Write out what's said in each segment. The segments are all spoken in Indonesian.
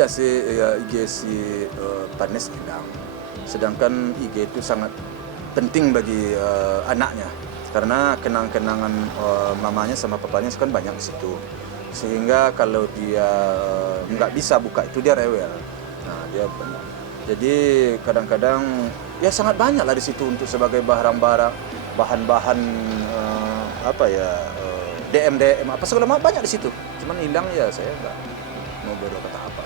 Iya sih, ya, IG si Panes hilang. Sedangkan IG itu sangat penting bagi anaknya. Karena kenang-kenangan mamanya sama papanya kan banyak di situ. Sehingga kalau dia nggak bisa buka itu dia rewel. Nah, dia banyak. Jadi kadang-kadang ya sangat banyak lah di situ untuk sebagai barang-barang, bahan-bahan DM apa segala macam banyak di situ. Cuman hilang ya saya nggak mau berkata apa.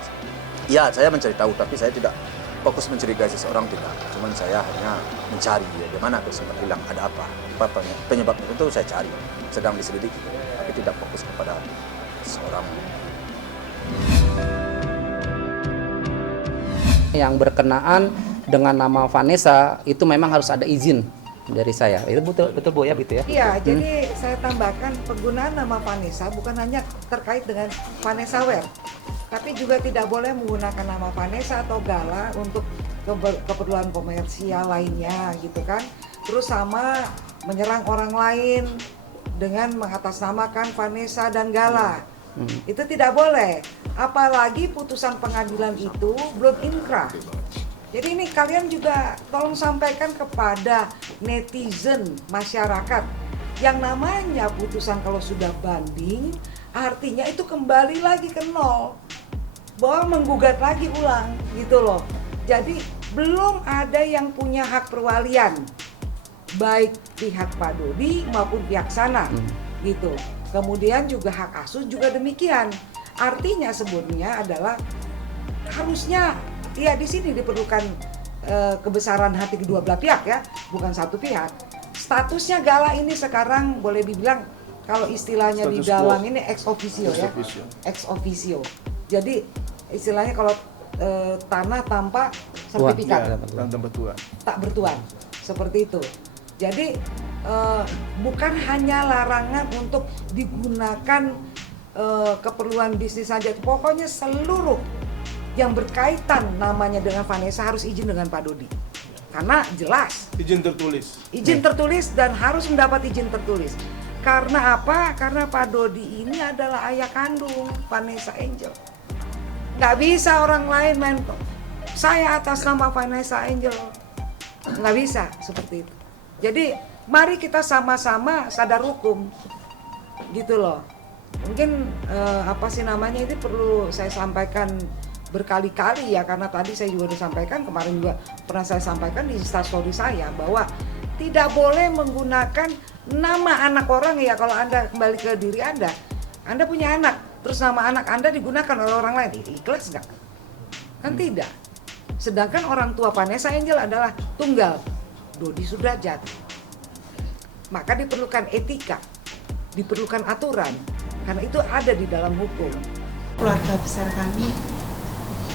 Ya saya mencari tahu tapi saya tidak fokus mencurigai seseorang tidak. Cuman saya hanya mencari ya di mana sempat hilang ada apa penyebabnya itu saya cari sedang diselidiki tapi tidak fokus kepada seseorang. Yang berkenaan dengan nama Vanessa itu memang harus ada izin dari saya. Itu betul Bu ya gitu ya? Iya, jadi saya tambahkan penggunaan nama Vanessa bukan hanya terkait dengan Vanessa Wear, tapi juga tidak boleh menggunakan nama Vanessa atau Gala untuk keperluan komersial lainnya gitu kan. Terus sama menyerang orang lain dengan mengatasnamakan Vanessa dan Gala. Itu tidak boleh. Apalagi putusan pengadilan itu belum inkrah. Jadi ini kalian juga tolong sampaikan kepada netizen masyarakat yang namanya putusan kalau sudah banding artinya itu kembali lagi ke nol, bahwa menggugat lagi ulang gitu loh. Jadi belum ada yang punya hak perwalian baik pihak Pak Dodi maupun pihak sana gitu. Kemudian juga hak asuh juga demikian. Artinya sebenarnya adalah harusnya ya di sini diperlukan kebesaran hati kedua belah pihak ya, bukan satu pihak. Statusnya Gala ini sekarang boleh dibilang kalau istilahnya status di dalam ini ex officio ya, ex officio. Jadi istilahnya kalau tanah tanpa sertifikat, tak bertuan, seperti itu. Jadi bukan hanya larangan untuk digunakan keperluan bisnis saja, pokoknya seluruh yang berkaitan namanya dengan Vanessa harus izin dengan Pak Dodi. Karena jelas izin tertulis. Izin tertulis dan harus mendapat izin tertulis. Karena apa? Karena Pak Dodi ini adalah ayah kandung Vanessa Angel. Nggak bisa orang lain main saya atas nama Vanessa Angel. Nggak bisa seperti itu. Jadi mari kita sama-sama sadar hukum. Gitu loh. Mungkin ini perlu saya sampaikan berkali-kali ya, karena tadi saya juga disampaikan, kemarin juga pernah saya sampaikan di instastory saya bahwa tidak boleh menggunakan nama anak orang ya. Kalau Anda kembali ke diri Anda punya anak, terus nama anak Anda digunakan oleh orang lain, ikhlas nggak? Kan tidak. Sedangkan orang tua Vanessa Angel adalah tunggal, Dodi Sudrajat. Maka diperlukan etika, diperlukan aturan, karena itu ada di dalam hukum. Keluarga besar kami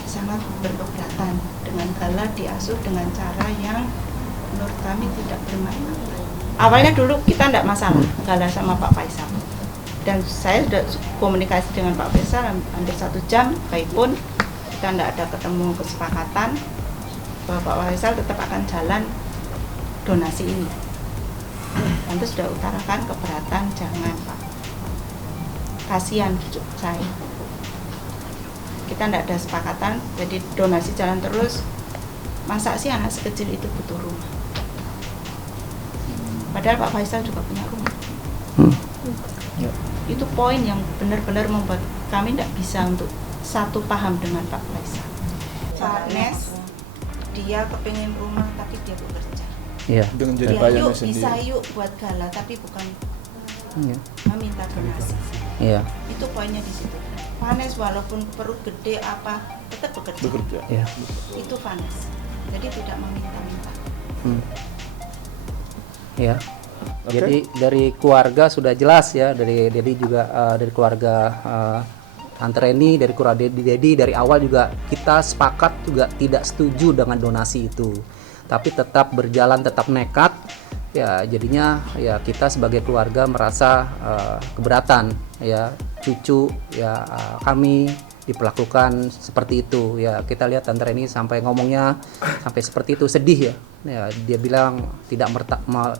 sangat berkeberatan dengan Gala diasuh dengan cara yang menurut kami tidak bermakna. Awalnya dulu kita tidak masalah Gala sama Pak Faisal, dan saya sudah komunikasi dengan Pak Faisal hampir 1 jam, baikpun kita tidak ada ketemu kesepakatan bahwa Pak Faisal tetap akan jalan donasi ini. Tentu sudah utarakan keberatan, jangan Pak, kasihan cucu saya. Kita tidak ada sepakatan, jadi donasi jalan terus. Masa sih anak sekecil itu butuh rumah? Padahal Pak Faisal juga punya rumah. Itu poin yang benar-benar membuat kami tidak bisa untuk satu paham dengan Pak Faisal. Pak Nes, dia kepengen rumah tapi dia bekerja. Iya. Dengan jadi Ya, payahnya yuk sendiri. bisa yuk buat Gala, tapi bukan meminta donasi. Iya. Itu poinnya di situ. Vanes walaupun perut gede apa tetap bekerja. Iya. Itu Vanes. Jadi tidak meminta-minta. Ya. Oke. Jadi dari keluarga sudah jelas ya, dari juga dari keluarga Tante Reni, dari keluarga Dedi dari awal juga kita sepakat juga tidak setuju dengan donasi itu. Tapi tetap berjalan, tetap nekat. Ya, jadinya ya kita sebagai keluarga merasa keberatan ya, cucu ya kami diperlakukan seperti itu ya. Kita lihat Tante Reni sampai ngomongnya sampai seperti itu, sedih ya. Ya, dia bilang tidak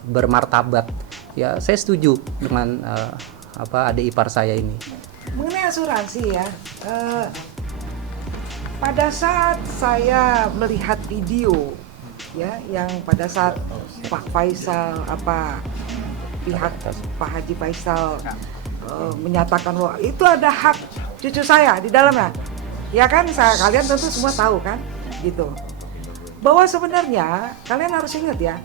bermartabat. Ya, saya setuju dengan adik ipar saya ini. Mengenai asuransi ya, Pada saat saya melihat video ya yang pada saat Pak Faisal pihak Pak Haji Faisal menyatakan bahwa itu ada hak cucu saya di dalamnya. Ya kan, kalian tentu semua tahu kan gitu. Bahwa sebenarnya kalian harus ingat ya,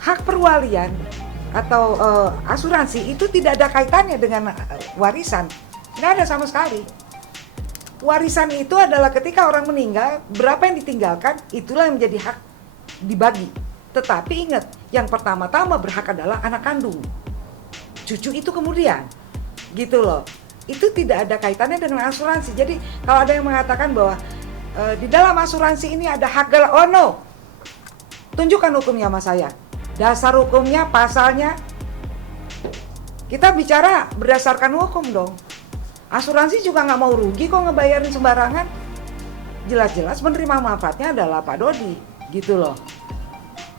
hak perwalian atau asuransi itu tidak ada kaitannya dengan warisan. Nggak ada sama sekali. Warisan itu adalah ketika orang meninggal, berapa yang ditinggalkan, itulah yang menjadi hak dibagi. Tetapi ingat, yang pertama-tama berhak adalah anak kandung. Cucu itu kemudian, gitu loh. Itu tidak ada kaitannya dengan asuransi. Jadi kalau ada yang mengatakan bahwa di dalam asuransi ini ada hak galah, oh no. Tunjukkan hukumnya sama saya. Dasar hukumnya, pasalnya. Kita bicara berdasarkan hukum dong. Asuransi juga nggak mau rugi kok ngebayarin sembarangan. Jelas-jelas menerima manfaatnya adalah Pak Dodi, gitu loh.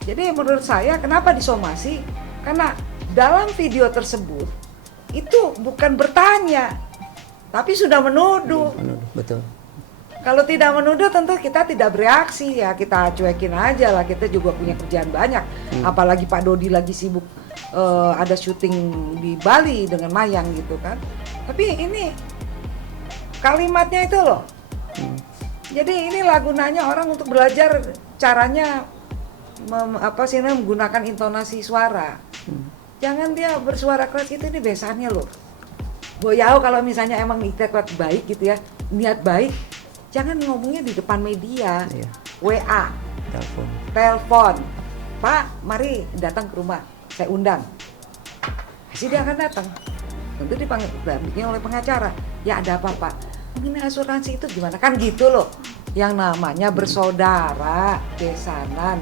Jadi menurut saya kenapa disomasi? Karena dalam video tersebut itu bukan bertanya, tapi sudah menuduh. Betul. Kalau tidak menuduh tentu kita tidak bereaksi ya, kita cuekin aja lah, kita juga punya kerjaan banyak. Apalagi Pak Dodi lagi sibuk ada syuting di Bali dengan Mayang gitu kan. Tapi ini kalimatnya itu loh. Jadi inilah gunanya orang untuk belajar caranya menggunakan intonasi suara. Jangan dia bersuara keras, itu ini besannya loh. Boyau kalau misalnya emang ikhtiar baik gitu ya, niat baik, jangan ngomongnya di depan media. Iya. WA, telepon, Pak, mari datang ke rumah, saya undang. Pasti dia akan datang. Tentu didampingi oleh pengacara. Ya ada apa Pak? Mengenai asuransi itu gimana? Kan gitu loh. Yang namanya bersaudara, besanan.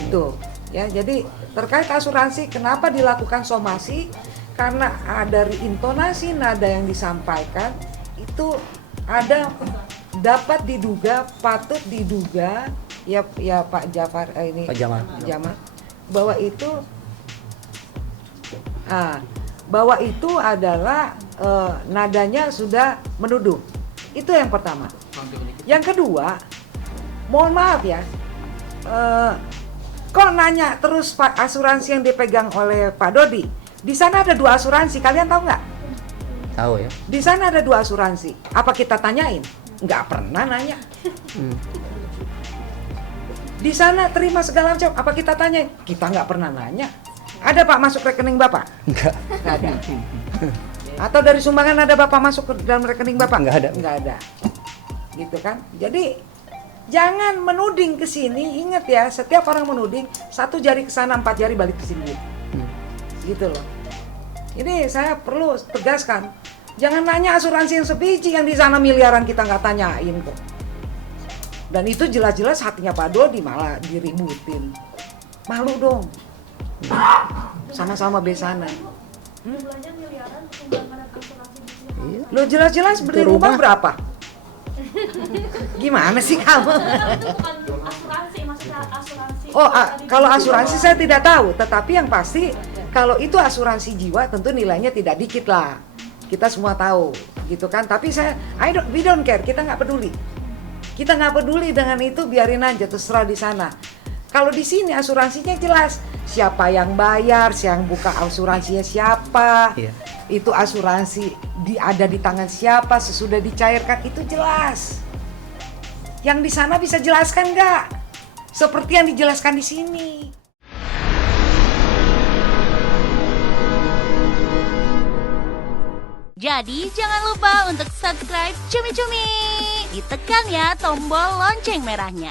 Itu. Ya, jadi terkait asuransi kenapa dilakukan somasi? Karena dari intonasi nada yang disampaikan itu ada dapat diduga, patut diduga ya Pak Jafar Pak Jamal. bahwa itu adalah nadanya sudah menuduh. Itu yang pertama. Yang kedua, mohon maaf ya, kok nanya terus Pak asuransi yang dipegang oleh Pak Dodi? Di sana ada 2 asuransi, kalian tahu nggak? Tahu ya. Di sana ada 2 asuransi. Apa kita tanyain? Nggak pernah nanya. Di sana terima segala macam. Apa kita tanyain? Kita nggak pernah nanya. Ada Pak masuk rekening Bapak? Enggak. Nggak ada. Atau dari sumbangan ada Bapak masuk ke dalam rekening Bapak? Nggak ada. Nggak ada. Gitu kan? Jadi jangan menuding ke sini. Ingat ya, setiap orang menuding 1 jari ke sana, 4 jari balik ke sini. Gitu loh. Ini saya perlu tegaskan. Jangan nanya asuransi yang sebiji, yang di sana miliaran kita nggak tanyain kok. Dan itu jelas-jelas hatinya Pak Dodi malah diributin. Malu dong. Sama-sama besanan. Iya. Lo jelas-jelas beli rumah berapa? Gimana sih kamu? Asuransi, maksudnya asuransi. Oh, kalau asuransi saya tidak tahu, tetapi yang pasti kalau itu asuransi jiwa tentu nilainya tidak dikit lah. Kita semua tahu, gitu kan? Tapi we don't care, kita nggak peduli. Kita nggak peduli dengan itu, biarin aja terserah di sana. Kalau di sini asuransinya jelas, siapa yang bayar, yang buka asuransinya siapa, Iya. itu asuransi ada di tangan siapa, sesudah dicairkan itu jelas. Yang di sana bisa jelaskan nggak? Seperti yang dijelaskan di sini. Jadi jangan lupa untuk subscribe Cumi Cumi. Ditekan ya tombol lonceng merahnya.